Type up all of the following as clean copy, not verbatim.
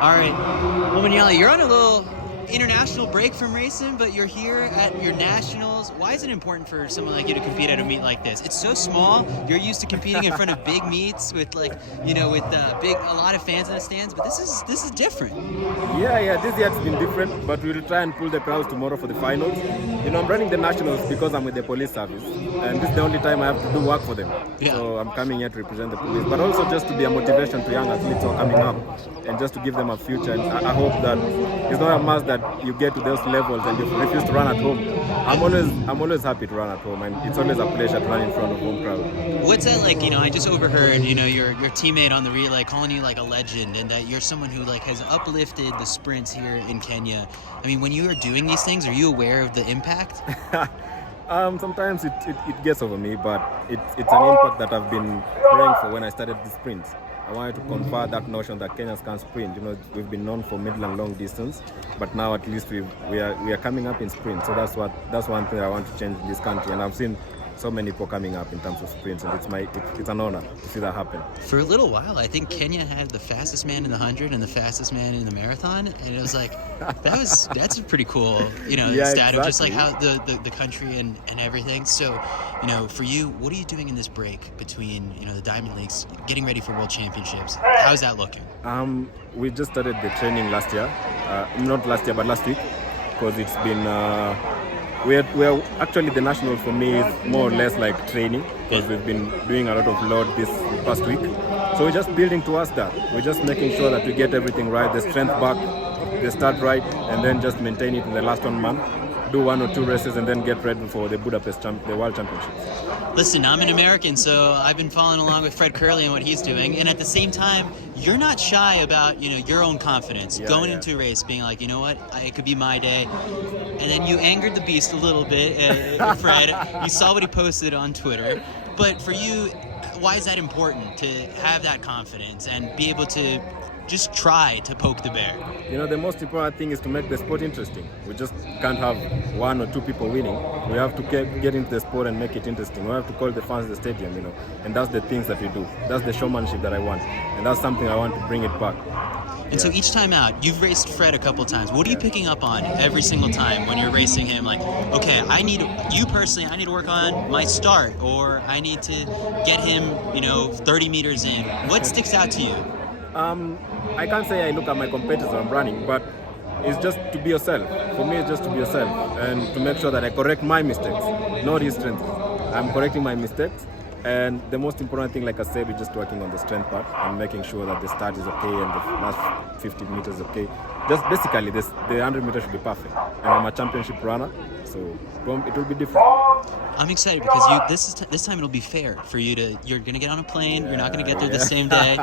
All right, Omanyala, you're on a little international break from racing, but you're here at your nationals. Why is it important for someone like you to compete at a meet like this? It's so small. You're used to competing in front of big meets with with a lot of fans in the stands, but this is different. Yeah, this year it's been different, but we'll try and pull the crowds tomorrow for the finals. I'm running the nationals because I'm with the police service, and this is the only time I have to do work for them. Yeah. So I'm coming here to represent the police, but also just to be a motivation to young athletes who are coming up, and just to give them a future. And I hope that it's not a must that you get to those levels and you refuse to run at home. I'm always happy to run at home, and it's always a pleasure to run in front of home crowd. What's that like? I just overheard your teammate on the relay calling you like a legend, and that you're someone who has uplifted the sprints here in Kenya. I mean, when you are doing these things, are you aware of the impact? Sometimes it gets over me, but it's an impact that I've been praying for when I started the sprints. I wanted to convert that notion that Kenyans can sprint. We've been known for middle and long distance, but now at least we are coming up in sprint. So that's one thing I want to change in this country, and I've seen so many people coming up in terms of sprints, and it's an honor to see that happen. For a little while, I think Kenya had the fastest man in the 100 and the fastest man in the marathon, and it was like that's a pretty cool stat of just like how the country and everything. So for you, what are you doing in this break between the Diamond Leagues, getting ready for World Championships? How's that looking? We just started the training last year, not last year but last week, because it's been we're actually, the nationals for me is more or less like training, because we've been doing a lot of load this past week. So we're just building towards that. We're just making sure that we get everything right, the strength back, the start right, and then just maintain it in the last 1 month, do 1 or 2 races, and then get ready for the the World Championships. Listen, I'm an American, so I've been following along with Fred Kerley and what he's doing, and at the same time, you're not shy about your own confidence, going into a race, being like, what, it could be my day. And then you angered the beast a little bit, Fred. You saw what he posted on Twitter, but for you, why is that important to have that confidence and be able to just try to poke the bear? The most important thing is to make the sport interesting. We just can't have 1 or 2 people winning. We have to get into the sport and make it interesting. We have to call the fans at the stadium, and that's the things that we do. That's the showmanship that I want, and that's something I want to bring it back. And so each time out, you've raced Fred a couple times. What are you picking up on every single time when you're racing him? Like, okay, I need to work on my start, or I need to get him, 30 meters in. What sticks out to you? I can't say I look at my competitors when I'm running, but it's just to be yourself. For me, it's just to be yourself and to make sure that I correct my mistakes, not his strengths. I'm correcting my mistakes, and the most important thing, like I said, is just working on the strength part and making sure that the start is okay and the last 50 meters is okay. Just basically, the 100 meters should be perfect. And I'm a championship runner, so it will be different. I'm excited because this time it'll be fair for you you're going to get on a plane, you're not going to get there the same day.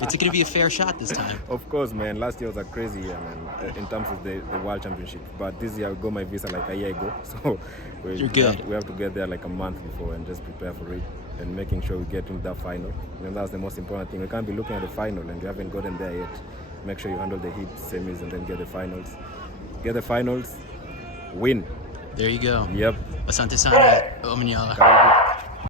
It's going to be a fair shot this time. Of course, man. Last year was a crazy year, man, in terms of the World Championship. But this year I got my visa like a year ago. So you're good. We have to get there like a month before and just prepare for it and making sure we get into that final. And that's the most important thing. We can't be looking at the final and we haven't gotten there yet. Make sure you handle the heat, semis, and then get the finals. Get the finals, win. There you go. Yep. Asante sana, Omanyala.